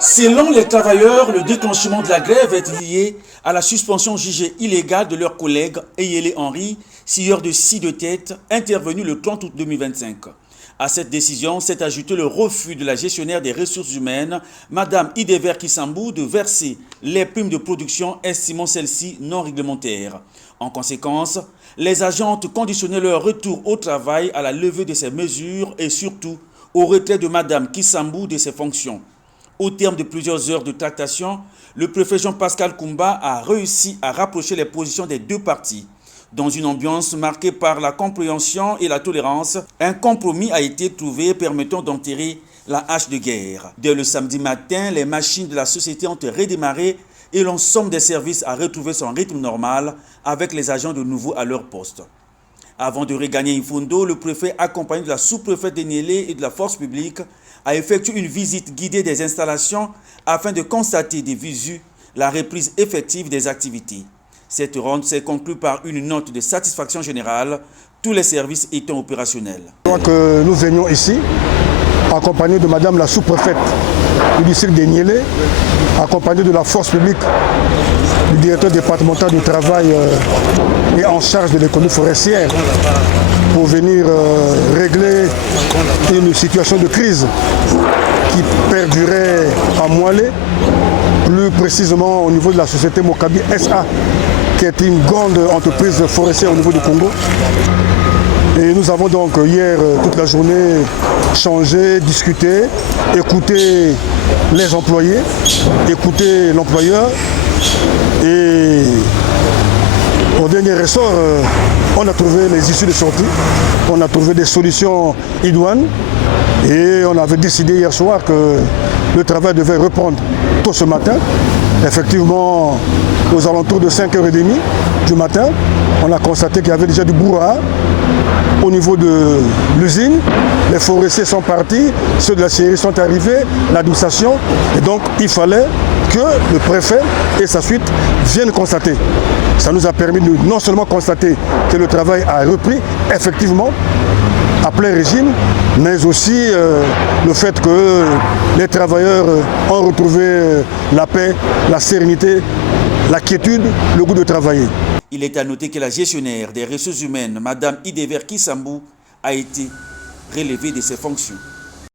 Selon les travailleurs, le déclenchement de la grève est lié à la suspension jugée illégale de leur collègue Eyele Henry, scieur de scie de tête, intervenu le 30 août 2025. À cette décision s'est ajouté le refus de la gestionnaire des ressources humaines, Mme Idever Kisambou, de verser les primes de production, estimant celles-ci non réglementaires. En conséquence, les agents ont conditionné leur retour au travail à la levée de ces mesures et surtout au retrait de Mme Kisambou de ses fonctions. Au terme de plusieurs heures de tractation, le préfet Jean-Pascal Koumba a réussi à rapprocher les positions des deux parties. Dans une ambiance marquée par la compréhension et la tolérance, un compromis a été trouvé permettant d'enterrer la hache de guerre. Dès le samedi matin, les machines de la société ont redémarré et l'ensemble des services a retrouvé son rythme normal avec les agents de nouveau à leur poste. Avant de regagner Ifondo, le préfet, accompagné de la sous-préfète de Niélé et de la force publique, a effectué une visite guidée des installations afin de constater de visu la reprise effective des activités. Cette ronde s'est conclue par une note de satisfaction générale, tous les services étant opérationnels. Nous venions ici, accompagnés de Madame la sous-préfète du district de Niélé, accompagnés de la force publique, du directeur départemental du travail et en charge de l'économie forestière, pour venir régler une situation de crise qui perdurait à Moalé, plus précisément au niveau de la société Mokabi SA, qui est une grande entreprise forestière au niveau du Congo. Et nous avons donc hier toute la journée changé, discuté, écouté les employés, écouté l'employeur. Et au dernier ressort, on a trouvé les issues de sortie, on a trouvé des solutions idoines et on avait décidé hier soir que le travail devait reprendre tôt ce matin. Effectivement, aux alentours de 5h30 du matin, on a constaté qu'il y avait déjà du brouhaha au niveau de l'usine. Les forestiers sont partis, ceux de la CRI sont arrivés, l'administration. Et donc, il fallait que le préfet et sa suite viennent constater. Ça nous a permis de non seulement constater que le travail a repris, effectivement, à plein régime, mais aussi le fait que les travailleurs ont retrouvé la paix, la sérénité, la quiétude, le goût de travailler. Il est à noter que la gestionnaire des ressources humaines, Mme Idever Kisambou, a été relevée de ses fonctions.